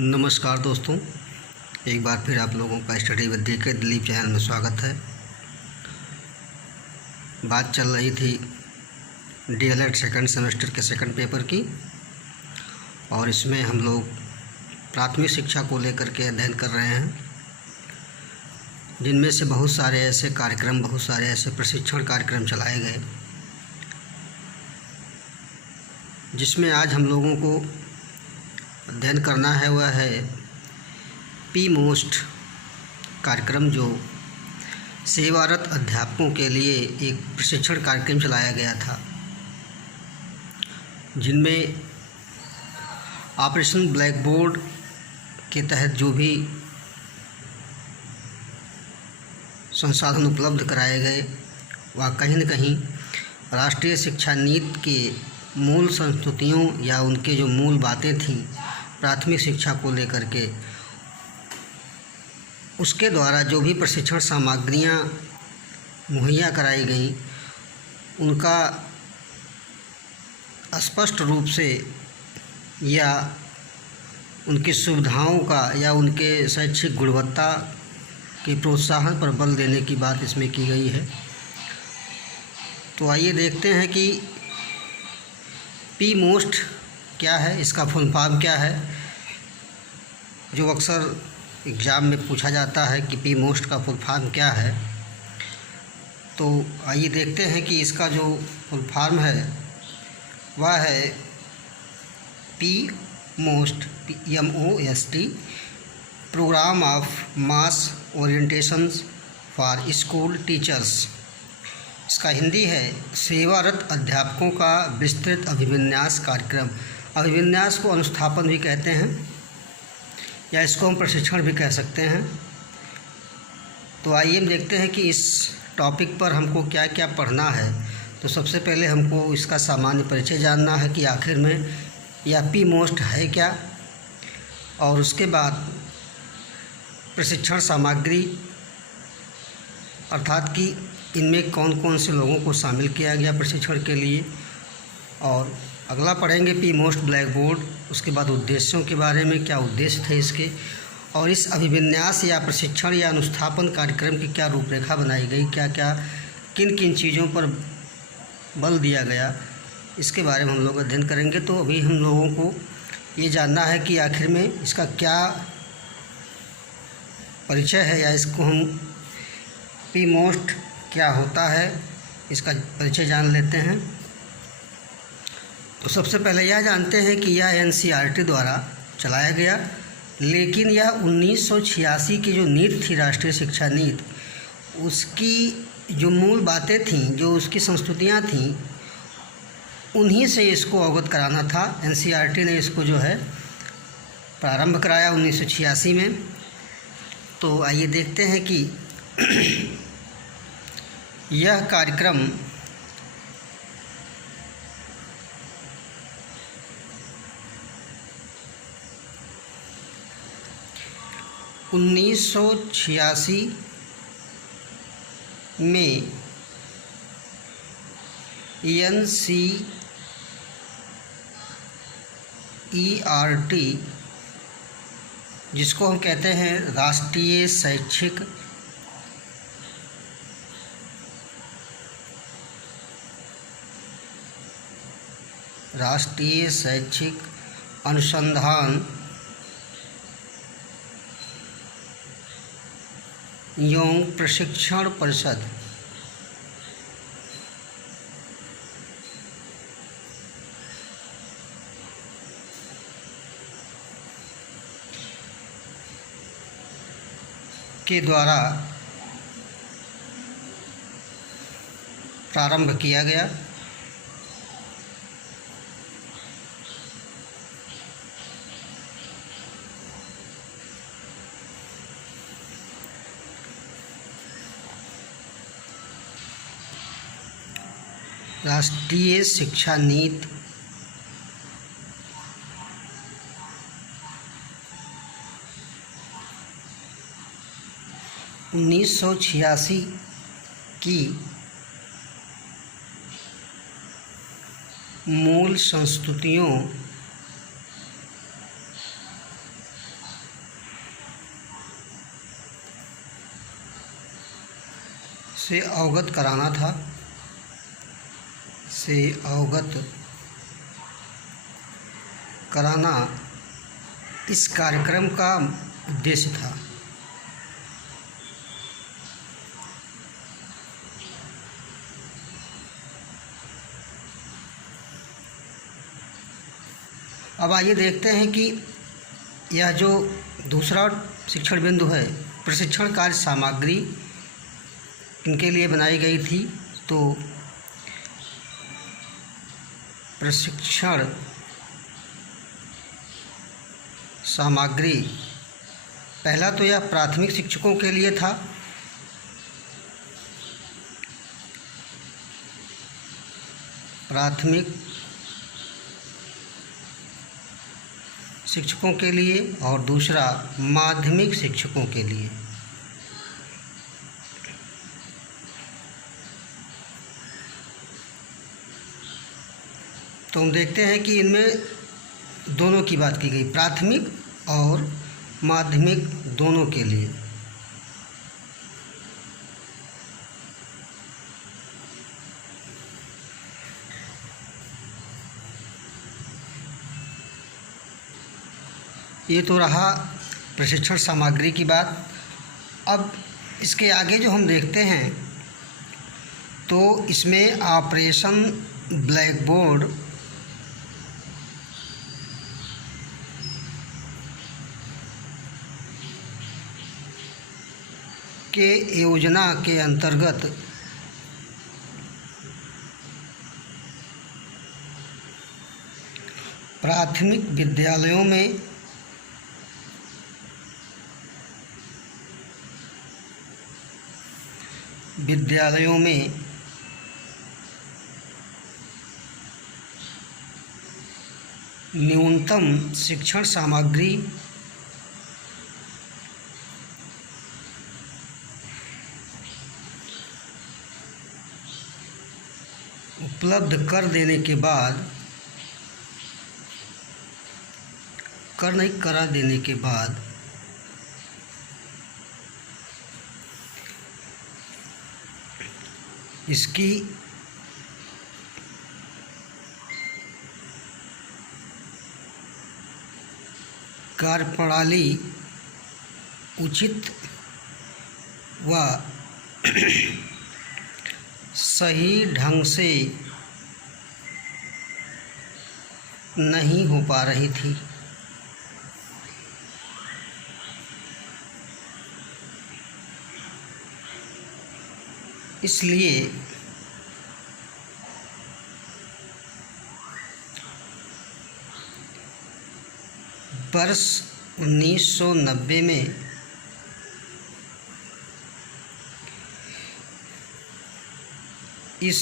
नमस्कार दोस्तों, एक बार फिर आप लोगों का स्टडी विद के दिलीप चैनल में स्वागत है। बात चल रही थी डीएलएड सेकंड सेमेस्टर के सेकंड पेपर की, और इसमें हम लोग प्राथमिक शिक्षा को लेकर के अध्ययन कर रहे हैं, जिनमें से बहुत सारे ऐसे प्रशिक्षण कार्यक्रम चलाए गए, जिसमें आज हम लोगों को अध्ययन करना है वह है पी मोस्ट कार्यक्रम, जो सेवारत अध्यापकों के लिए एक प्रशिक्षण कार्यक्रम चलाया गया था, जिनमें ऑपरेशन ब्लैक बोर्ड के तहत जो भी संसाधन उपलब्ध कराए गए वह कहीं न कहीं राष्ट्रीय शिक्षा नीति के मूल संस्तुतियों या उनके जो मूल बातें थीं प्राथमिक शिक्षा को लेकर के, उसके द्वारा जो भी प्रशिक्षण सामग्रियां मुहैया कराई गई उनका स्पष्ट रूप से या उनकी सुविधाओं का या उनके शैक्षिक गुणवत्ता के प्रोत्साहन पर बल देने की बात इसमें की गई है। तो आइए देखते हैं कि पी मोस्ट क्या है, इसका फुल फॉर्म क्या है, जो अक्सर एग्ज़ाम में पूछा जाता है कि पी मोस्ट का फुल फॉर्म क्या है। तो आइए देखते हैं कि इसका जो फुल फॉर्म है वह है P most, MOST, programme of mass orientation for school teachers. इसका हिंदी है सेवारत अध्यापकों का विस्तृत अभिविन्यास कार्यक्रम। अभिविन्यास को अनुस्थापन भी कहते हैं या इसको हम प्रशिक्षण भी कह सकते हैं। तो आइए हम देखते हैं कि इस टॉपिक पर हमको क्या क्या पढ़ना है। तो सबसे पहले हमको इसका सामान्य परिचय जानना है कि आखिर में यह पी मोस्ट है क्या, और उसके बाद प्रशिक्षण सामग्री अर्थात कि इनमें कौन कौन से लोगों को शामिल किया गया प्रशिक्षण के लिए, और अगला पढ़ेंगे पी मोस्ट ब्लैक बोर्ड। उसके बाद उद्देश्यों के बारे में, क्या उद्देश्य थे इसके, और इस अभिविन्यास या प्रशिक्षण या अनुस्थापन कार्यक्रम की क्या रूपरेखा बनाई गई, क्या क्या किन किन चीज़ों पर बल दिया गया, इसके बारे में हम लोग अध्ययन करेंगे। तो अभी हम लोगों को ये जानना है कि आखिर में इसका क्या परिचय है, या इसको हम पी मोस्ट क्या होता है इसका परिचय जान लेते हैं। तो सबसे पहले यह जानते हैं कि यह NCERT द्वारा चलाया गया, लेकिन यह 1986 की जो नीति थी, राष्ट्रीय शिक्षा नीति, उसकी जो मूल बातें थीं, जो उसकी संस्तुतियाँ थीं, उन्हीं से इसको अवगत कराना था। NCERT ने इसको जो है प्रारंभ कराया 1986 में। तो आइए देखते हैं कि यह कार्यक्रम (1986) में NCERT, जिसको हम कहते हैं राष्ट्रीय शैक्षिक अनुसंधान एवं प्रशिक्षण परिषद के द्वारा प्रारंभ किया गया। राष्ट्रीय शिक्षा नीति 1986 की मूल संस्तुतियों से अवगत कराना था, से अवगत कराना इस कार्यक्रम का उद्देश्य था। अब आइए देखते हैं कि यह जो दूसरा शिक्षण बिंदु है, प्रशिक्षण कार्य सामग्री इनके लिए बनाई गई थी। तो प्रशिक्षण सामग्री, पहला तो यह प्राथमिक शिक्षकों के लिए था। प्राथमिक शिक्षकों के लिए और दूसरा माध्यमिक शिक्षकों के लिए। तो हम देखते हैं कि इनमें दोनों की बात की गई, प्राथमिक और माध्यमिक दोनों के लिए। ये तो रहा प्रशिक्षण सामग्री की बात। अब इसके आगे जो हम देखते हैं तो इसमें ऑपरेशन ब्लैक बोर्ड के योजना के अंतर्गत प्राथमिक विद्यालयों में न्यूनतम शिक्षण सामग्री उपलब्ध करा देने के बाद इसकी कार्यप्रणाली उचित व सही ढंग से नहीं हो पा रही थी। इसलिए वर्ष 1990 में इस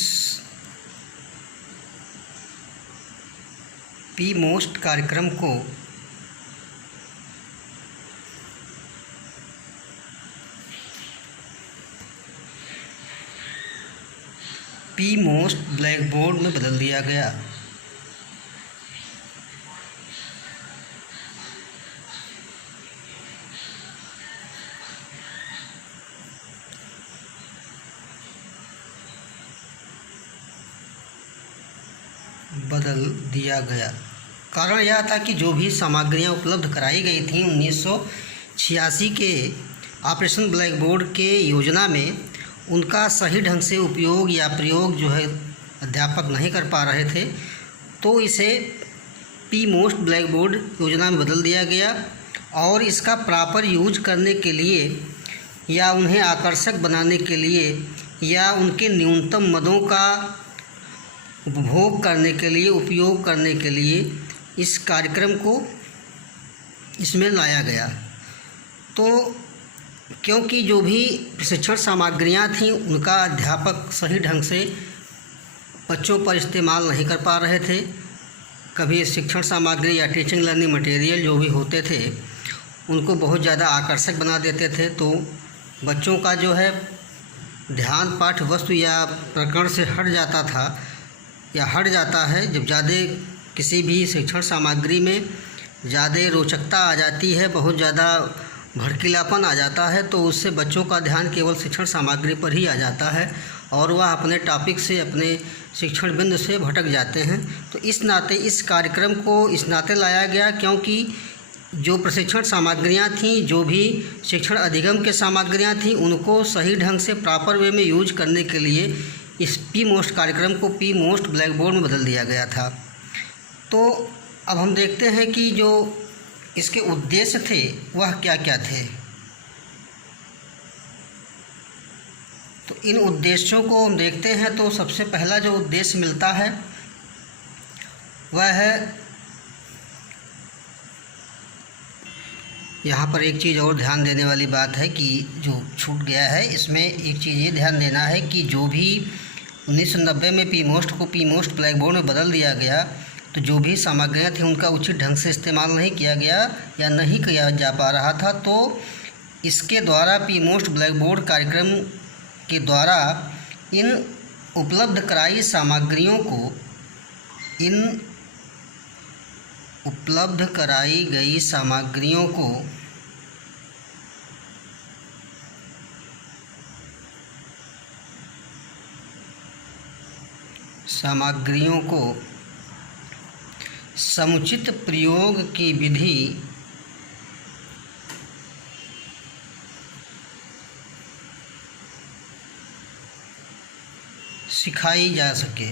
पी-मोस्ट कार्यक्रम को पी-मोस्ट ब्लैक बोर्ड में बदल दिया गया। कारण यह था कि जो भी सामग्रियां उपलब्ध कराई गई थी 1986 के ऑपरेशन ब्लैक बोर्ड के योजना में, उनका सही ढंग से उपयोग या प्रयोग जो है अध्यापक नहीं कर पा रहे थे। तो इसे पी-मोस्ट ब्लैक बोर्ड योजना में बदल दिया गया और इसका प्रॉपर यूज करने के लिए या उन्हें आकर्षक बनाने के लिए या उनके न्यूनतम मदों का उपभोग करने के लिए, उपयोग करने के लिए इस कार्यक्रम को इसमें लाया गया। तो क्योंकि जो भी प्रशिक्षण सामग्रियां थीं उनका अध्यापक सही ढंग से बच्चों पर इस्तेमाल नहीं कर पा रहे थे। कभी शिक्षण सामग्री या टीचिंग लर्निंग मटेरियल जो भी होते थे उनको बहुत ज़्यादा आकर्षक बना देते थे, तो बच्चों का जो है ध्यान पाठ्य वस्तु या प्रकरण से हट जाता था या हट जाता है। जब ज़्यादा किसी भी शिक्षण सामग्री में ज़्यादा रोचकता आ जाती है, बहुत ज़्यादा भड़कीलापन आ जाता है तो उससे बच्चों का ध्यान केवल शिक्षण सामग्री पर ही आ जाता है और वह अपने टॉपिक से, अपने शिक्षण बिंदु से भटक जाते हैं। तो इस नाते इस कार्यक्रम को इस नाते लाया गया क्योंकि जो प्रशिक्षण सामग्रियां थीं, जो भी शिक्षण अधिगम के सामग्रियां थीं, उनको सही ढंग से प्रॉपर वे में यूज करने के लिए इस पी मोस्ट कार्यक्रम को पी मोस्ट ब्लैक बोर्ड में बदल दिया गया था। तो अब हम देखते हैं कि जो इसके उद्देश्य थे वह क्या क्या थे। तो इन उद्देश्यों को हम देखते हैं तो सबसे पहला जो उद्देश्य मिलता है वह है, यहाँ पर एक चीज़ और ध्यान देने वाली बात है कि जो छूट गया है इसमें एक चीज़ ये ध्यान देना है कि जो भी 1990 में पी मोस्ट को पी मोस्ट ब्लैक बोर्ड में बदल दिया गया तो जो भी सामग्रियाँ थी उनका उचित ढंग से इस्तेमाल नहीं किया गया या नहीं किया जा पा रहा था। तो इसके द्वारा पी मोस्ट ब्लैक बोर्ड कार्यक्रम के द्वारा इन उपलब्ध कराई सामग्रियों को, इन उपलब्ध कराई गई सामग्रियों को समुचित प्रयोग की विधि सिखाई जा सके,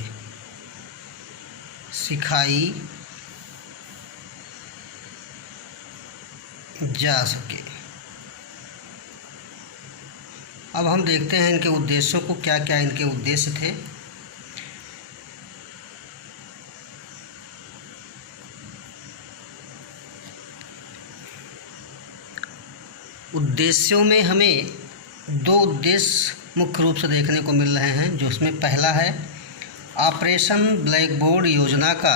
अब हम देखते हैं इनके उद्देश्यों को, क्या क्या इनके उद्देश्य थे। उद्देश्यों में हमें दो उद्देश्य मुख्य रूप से देखने को मिल रहे हैं, जो उसमें पहला है ऑपरेशन ब्लैक बोर्ड योजना का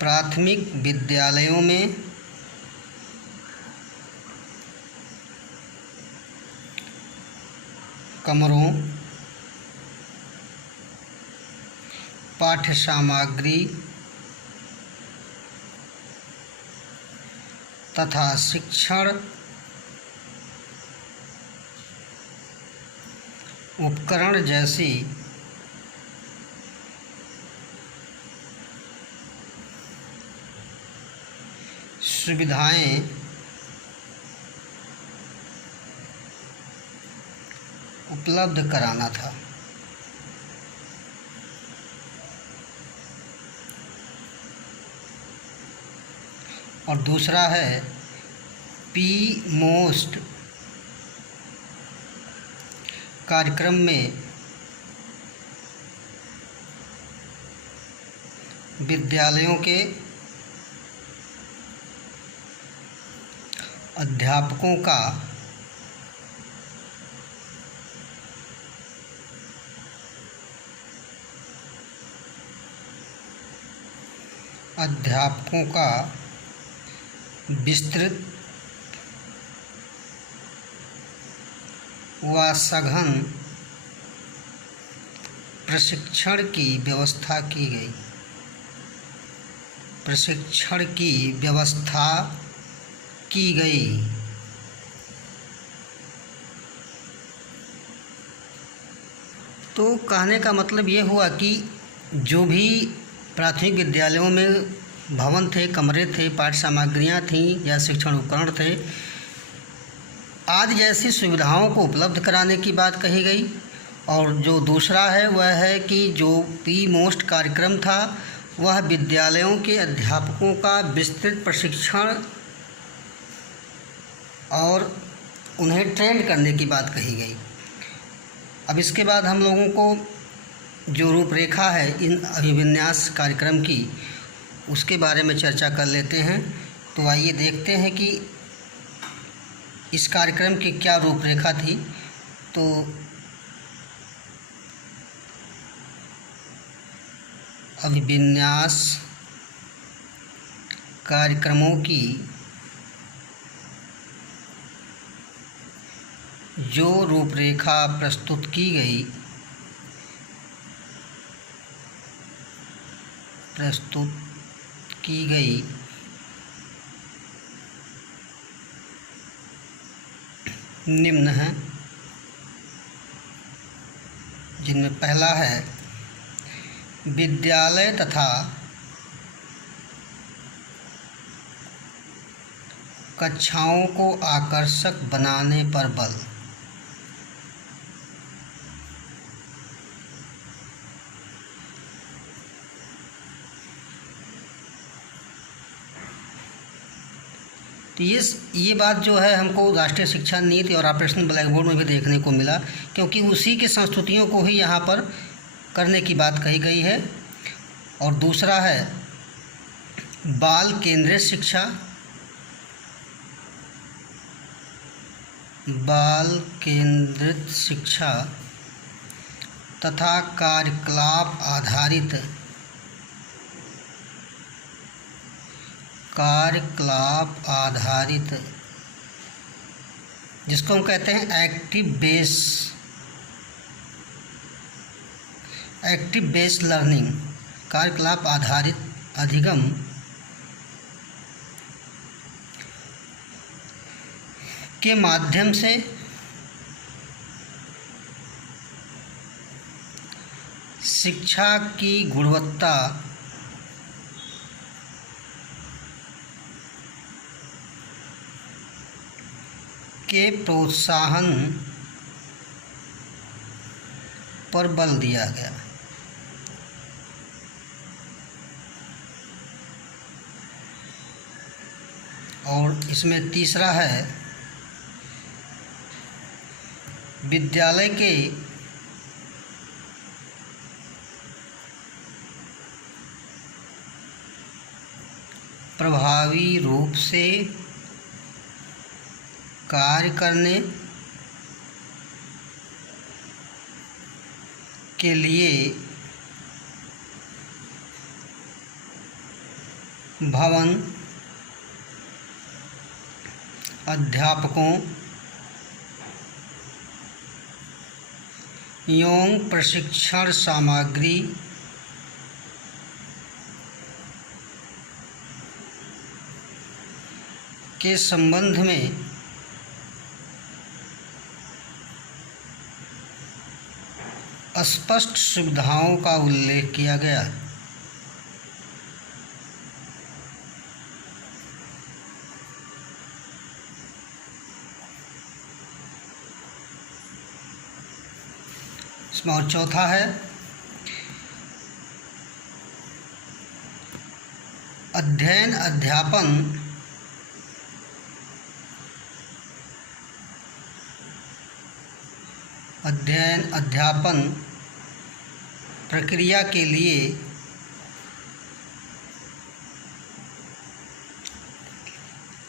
प्राथमिक विद्यालयों में कमरों, पाठ्य सामग्री तथा शिक्षण उपकरण जैसी सुविधाएं उपलब्ध कराना था। और दूसरा है पी मोस्ट कार्यक्रम में विद्यालयों के अध्यापकों का विस्तृत व सघन प्रशिक्षण की व्यवस्था की गई। तो कहने का मतलब ये हुआ कि जो भी प्राथमिक विद्यालयों में भवन थे, कमरे थे, पाठ्य सामग्रियाँ थीं या शिक्षण उपकरण थे आदि जैसी सुविधाओं को उपलब्ध कराने की बात कही गई। और जो दूसरा है वह है कि जो पी मोस्ट कार्यक्रम था वह विद्यालयों के अध्यापकों का विस्तृत प्रशिक्षण और उन्हें ट्रेन करने की बात कही गई। अब इसके बाद हम लोगों को जो रूपरेखा है इन अभिविन्यास कार्यक्रम की उसके बारे में चर्चा कर लेते हैं। तो आइए देखते हैं कि इस कार्यक्रम की क्या रूपरेखा थी। तो अभिविन्यास कार्यक्रमों की जो रूपरेखा प्रस्तुत की गई निम्न है, जिनमें पहला है विद्यालय तथा कक्षाओं को आकर्षक बनाने पर बल। तो ये बात जो है हमको राष्ट्रीय शिक्षा नीति और ऑपरेशन ब्लैक बोर्ड में भी देखने को मिला, क्योंकि उसी की संस्तुतियों को ही यहाँ पर करने की बात कही गई है। और दूसरा है बाल केंद्रित शिक्षा, तथा कार्यकलाप आधारित जिसको हम कहते हैं एक्टिव बेस लर्निंग, कार्यकलाप आधारित अधिगम के माध्यम से शिक्षा की गुणवत्ता के प्रोत्साहन पर बल दिया गया। और इसमें तीसरा है विद्यालय के प्रभावी रूप से कार्य करने के लिए भवन, अध्यापकों एवं प्रशिक्षण सामग्री के संबंध में स्पष्ट सुविधाओं का उल्लेख किया गया। इसमें और चौथा है अध्ययन अध्यापन प्रक्रिया के लिए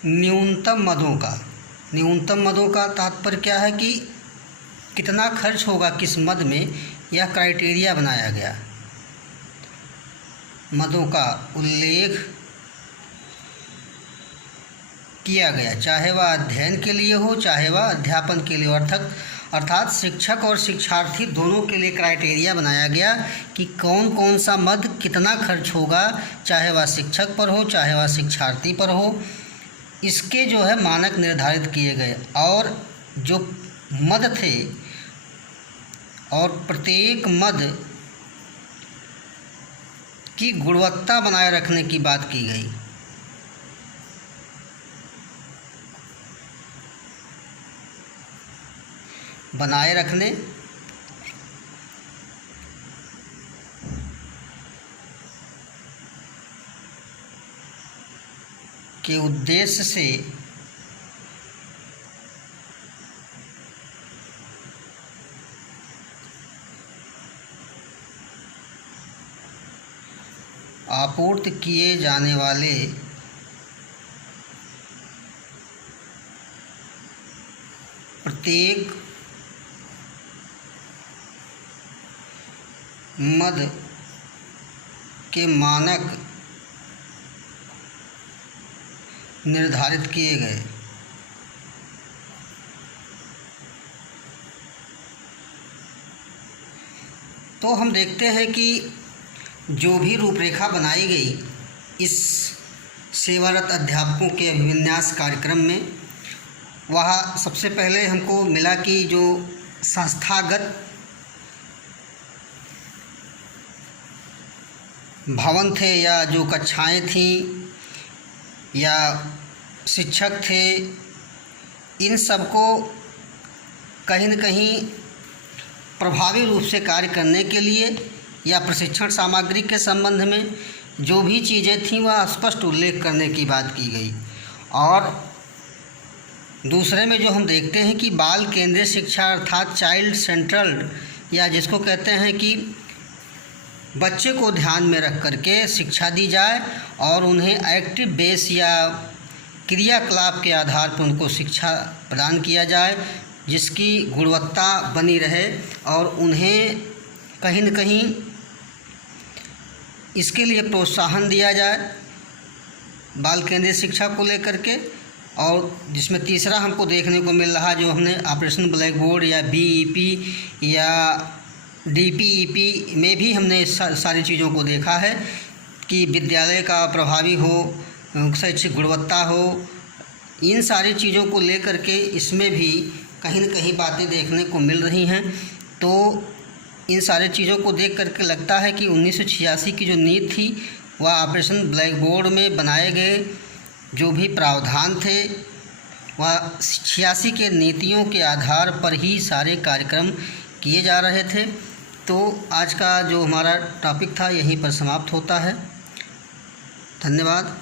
न्यूनतम मदों का तात्पर्य क्या है कि कितना खर्च होगा किस मद में, यह क्राइटेरिया बनाया गया। मदों का उल्लेख किया गया, चाहे वह अध्ययन के लिए हो चाहे वह अध्यापन के लिए, अर्थात शिक्षक और शिक्षार्थी दोनों के लिए क्राइटेरिया बनाया गया कि कौन कौन सा मद कितना खर्च होगा, चाहे वह शिक्षक पर हो चाहे वह शिक्षार्थी पर हो। इसके जो है मानक निर्धारित किए गए और जो मद थे और प्रत्येक मद की गुणवत्ता बनाए रखने की बात की गई। बनाए रखने के उद्देश्य से आपूर्ति किए जाने वाले प्रत्येक मद के मानक निर्धारित किए गए। तो हम देखते हैं कि जो भी रूपरेखा बनाई गई इस सेवारत अध्यापकों के अभिविन्यास कार्यक्रम में, वह सबसे पहले हमको मिला कि जो संस्थागत भवन थे या जो कक्षाएं थीं या शिक्षक थे, इन सबको कहीं न कहीं प्रभावी रूप से कार्य करने के लिए या प्रशिक्षण सामग्री के संबंध में जो भी चीज़ें थीं वह स्पष्ट उल्लेख करने की बात की गई। और दूसरे में जो हम देखते हैं कि बाल केंद्रीय शिक्षा अर्थात चाइल्ड सेंट्रल्ड, या जिसको कहते हैं कि बच्चे को ध्यान में रख करके शिक्षा दी जाए और उन्हें एक्टिव बेस या क्रियाकलाप के आधार पर उनको शिक्षा प्रदान किया जाए, जिसकी गुणवत्ता बनी रहे और उन्हें कहीं न कहीं इसके लिए प्रोत्साहन दिया जाए बाल केंद्रीय शिक्षा को लेकर के। और जिसमें तीसरा हमको देखने को मिल रहा, जो हमने ऑपरेशन ब्लैक बोर्ड या BEP या DPEP में भी हमने सारी चीज़ों को देखा है कि विद्यालय का प्रभावी हो, शैक्षिक गुणवत्ता हो, इन सारी चीज़ों को लेकर के इसमें भी कहीं न कहीं बातें देखने को मिल रही हैं। तो इन सारी चीज़ों को देख करके लगता है कि 1986 की जो नीति थी वह ऑपरेशन ब्लैक बोर्ड में बनाए गए जो भी प्रावधान थे वह 86 के नीतियों के आधार पर ही सारे कार्यक्रम किए जा रहे थे। तो आज का जो हमारा टॉपिक था यहीं पर समाप्त होता है। धन्यवाद।